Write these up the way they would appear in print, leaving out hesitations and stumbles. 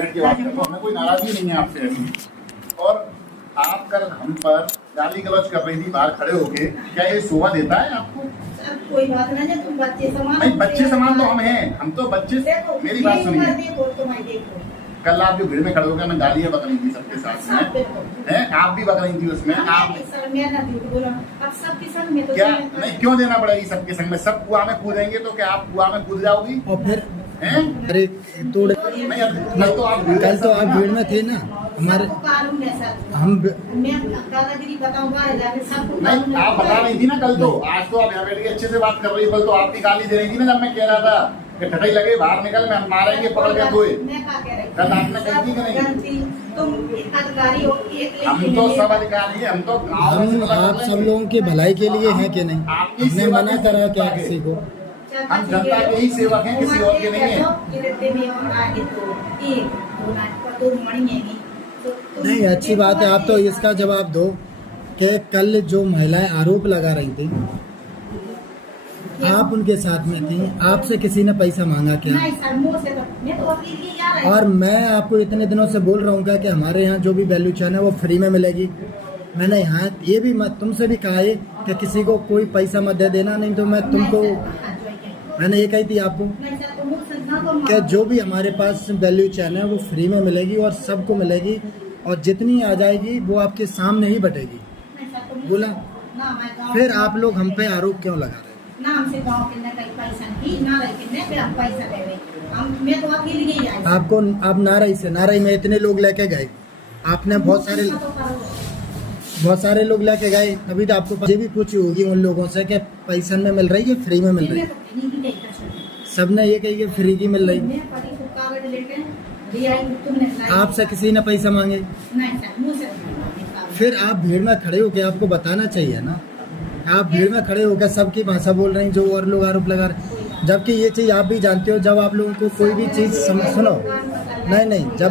बैठ के बात करता हूँ, हमें कोई नाराजगी नहीं है आपसे ऐसी। और आप कल हम पर गाली गलौज कर रही थी बाहर खड़े होके, क्या ये शोभा देता है आपको? कोई बात नहीं है, तुम बच्चे समान नहीं, बच्चे समान तो हम हैं, हम तो बच्चे। मेरी बात सुनिए, कल आप जो भीड़ में खड़े होकर मैं गालियाँ बक रही थी सबके साथ में, हैं आप भी बक रही थी उसमें। आप क्या नहीं, क्यों देना पड़ेगी सबके संग में? सब कुआं में कूदेंगे तो क्या आप कुआं में कूद जाओगी? और फिर हैं? अरे तोड़ नहीं, कल तो आप भीड़ में थे ना हमारे। हम नहीं, आप बता रही थी ना कल तो। आज तो आप यहाँ बैठ के अच्छे से बात कर रही हो, कल तो आप भी गाली दे रही थी ना जब मैं कह रहा था कि ठटाई लगे बाहर निकल, मैं मारेंगे पकड़ के कोई। कल आपने कही थी कि नहीं? हम तो सब अधिकारी हैं, हम तो हम आप सब लोगों की भलाई के लिए हैं कि नहीं? हमने मना करा क्या किसी को? हम जनता के ही सेवक हैं, किसी और के नहीं है। नहीं, अच्छी बात है। आप तो इसका जवाब दो कि कल जो महिलाएं आरोप लगा रही थी, आप उनके साथ में थी, आपसे किसी ने पैसा मांगा क्या? और मैं आपको इतने दिनों से बोल रहा हूँ कि हमारे यहाँ जो भी वैल्यू चैन है वो फ्री में मिलेगी। मैंने यहाँ ये भी तुमसे भी कहा है कि किसी को कोई पैसा मत दे देना, नहीं तो मैं तुमको, मैंने ये कही थी आपको कि जो भी हमारे पास वैल्यू चैन है वो फ्री में मिलेगी और सबको मिलेगी, और जितनी आ जाएगी वो आपके सामने ही बटेगी। बोला, फिर आप लोग हम पे आरोप क्यों लगा रहे? आपको आप नाराई में इतने लोग लेके गए, आपने बहुत सारे लोग लेके गए, तभी तो आपको ये भी पूछी होगी उन लोगों से कि पैसा में मिल रही है फ्री में मिल रही है? सबने ये कही कि फ्री की मिल रही। आपसे किसी ने पैसा मांगे? फिर आप भीड़ में खड़े होकर आपको बताना चाहिए ना। आप भीड़ में खड़े होकर सबकी भाषा बोल रहे हैं जो और लोग आरोप लगा रहे हैं, जबकि ये चीज़ आप भी जानते हो। जब आप लोगों को कोई भी चीज़ सुनो, नहीं, जब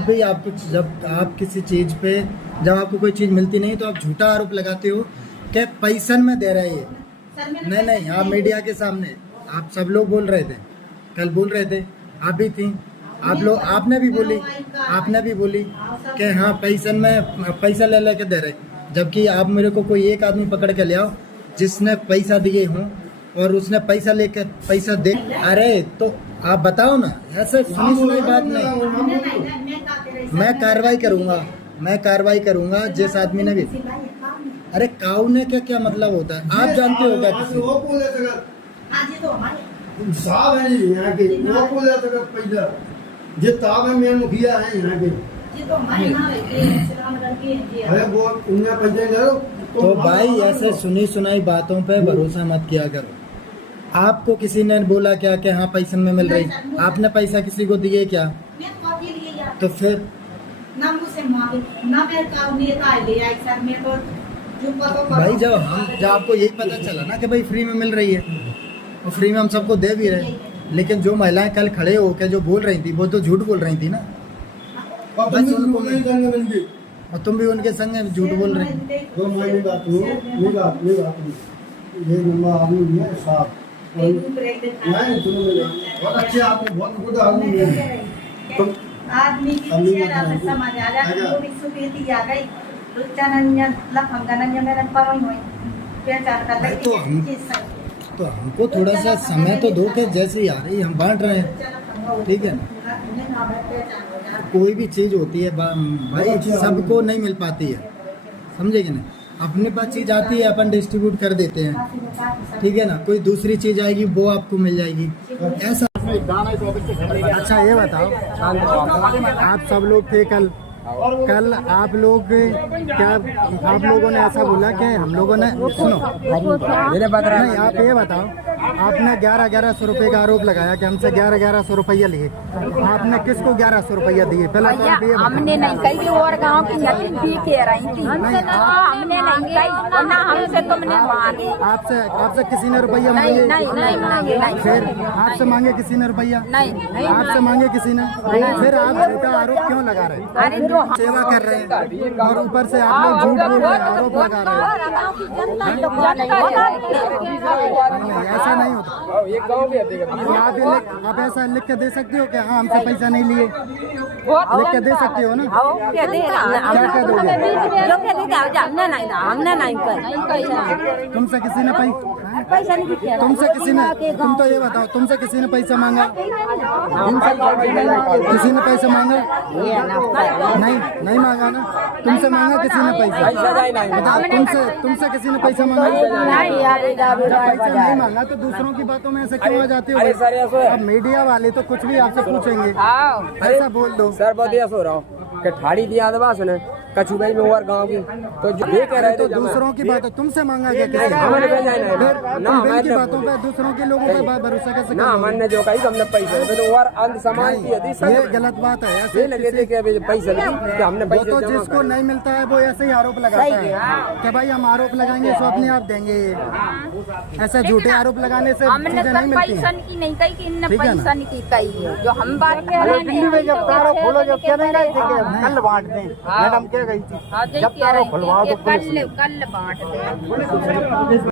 आप किसी चीज़ पे, जब आपको कोई चीज़ मिलती नहीं तो आप झूठा आरोप लगाते हो कि पैसन में दे रहे हैं। नहीं, आप मीडिया के सामने आप सब लोग बोल रहे थे, कल बोल रहे थे, आप भी थी, आप लोग, आपने भी बोली कि हाँ पैसन में पैसा ले लेके दे रहे, जबकि आप मेरे को कोई एक आदमी पकड़ के ले आओ जिसने पैसा दिए हों और उसने पैसा दे। अरे तो आप बताओ ना, ऐसे सुनी बात नहीं। मैं कार्रवाई करूंगा जिस आदमी ने भी। अरे काऊ ने क्या मतलब होता है? आप जानते हो क्या? किसी साहब है जी यहाँ के, वो बोले तो पैसा जे ताब है, मैं मुखिया है यहाँ के। अरे वो उन्हें पैसा करो तो भाई ऐसे सुनी सुनाई बातों पे भरोसा मत किया करो। आपको किसी ने बोला क्या कि हाँ पैसा में मिल रही? आपने पैसा किसी को दिए क्या? तो फिर भाई जब आपको यही पता चला ना कि भाई फ्री में मिल रही है और फ्री में हम सबको दे भी रहे, लेकिन जो महिलाएं कल खड़े होकर जो बोल रही थी वो तो झूठ बोल रही थी ना। और तुम भी उनके संग झूठ बोल रहे हैं। बहुत अच्छे आदमी, बहुत गुड आदमी है। आदमी की समझ आ जाती है, भी सुपीती आ गई तो हमको थोड़ा सा समय तो दो कि जैसे ही आ रही हम बांट रहे हैं, ठीक है ना। कोई भी चीज़ होती है भाई सबको नहीं मिल पाती है, समझे कि नहीं? अपने पास चीज़ आती है अपन डिस्ट्रीब्यूट कर देते हैं, ठीक है ना। कोई दूसरी चीज़ आएगी वो आपको मिल जाएगी, ऐसा। अच्छा ये बताओ, आप सब लोग थे कल आप लोग क्या, आप लोगों ने ऐसा बोला कि हम लोगों ने, सुनो नहीं, आप ये बताओ, आपने 1100 रुपये का आरोप लगाया कि हमसे 1100 रुपया लिए। आपने किसको 1100 रुपया दिए? पहले तो हमने नहीं कही, और गाँव की भी कह रही थी, हमने नहीं कही ना, हमसे तुमने मांगे। आपसे किसी ने रुपया मांगे? नहीं। फिर आपसे मांगे किसी ने रुपया? नहीं। आपसे मांगे किसी ने? फिर आप झूठा आरोप क्यों लगा रहे हैं? अरे जो सेवा कर रहे हैं और ऊपर से आप लोग झूठ बोल रहे हैं, आरोप लगा रहे हैं। ऐसा नहीं होता। आप ऐसा लिख के दे सकते हो कि हाँ हमसे पैसा नहीं लिए, लिख के दे सकते हो ना? क्या देगा? क्या दोगे? जो क्या देगा? हमने नहीं कर। तुमसे किसी ने पैसा नहीं दिया। तुमसे किसी ने, तुम तो ये बताओ, तुमसे किसी ने पैसा मांगा? किसी ने पैसा मांगा? नहीं मांगा ना। तुमसे मांगा किसी ने पैसा? बताओ, तुमसे किसी ने पैसा मांगा? जब पैसा नहीं मांगा तो दूसरों की बातों में ऐसे क्यों आ जाते हो? अब मीडिया वाले तो कुछ भी आपसे पूछेंगे, ऐसा बोल दो। सर बहुत ऐसा हो रहा हूँ कि ठाड़ी दिया आदिवास ने कछुबाई में हुआ गाँव की, तो जो ये कह रहे तो थे दूसरों की बात है, तुमसे मांगा गया किसी हमारे ने? भेजा ही नहीं। फिर ना तुम हमारे की बातों पे दूसरों के लोगों पे भरोसा कैसे ना करोगे? हमने जो कही हमने पैसे दे तो और अंध समाज की यदि ये गलत बात है। ऐसे ये लगे थे कि अभी पैसे दी कि हमने वो पैसे तो जमा जिसको नहीं मिलता है वो ऐसे ही आरोप लगाता है कि भाई हम आरोप लगाएंगे सो अपने आप देंगे। ऐसा झूठे आरोप लगाने से हमने चीजें तो नहीं मिलती पैसा हैं। की नहीं कही कि इनने ठीक है ना? पैसा नहीं की कही है। जो हम बात कर रहे हैं जब तारो खोलो जब क्या नहीं गई थी कि कल बांट दें, मैडम क्या गई थी जब तारो खुलवा दो कल बांट दे।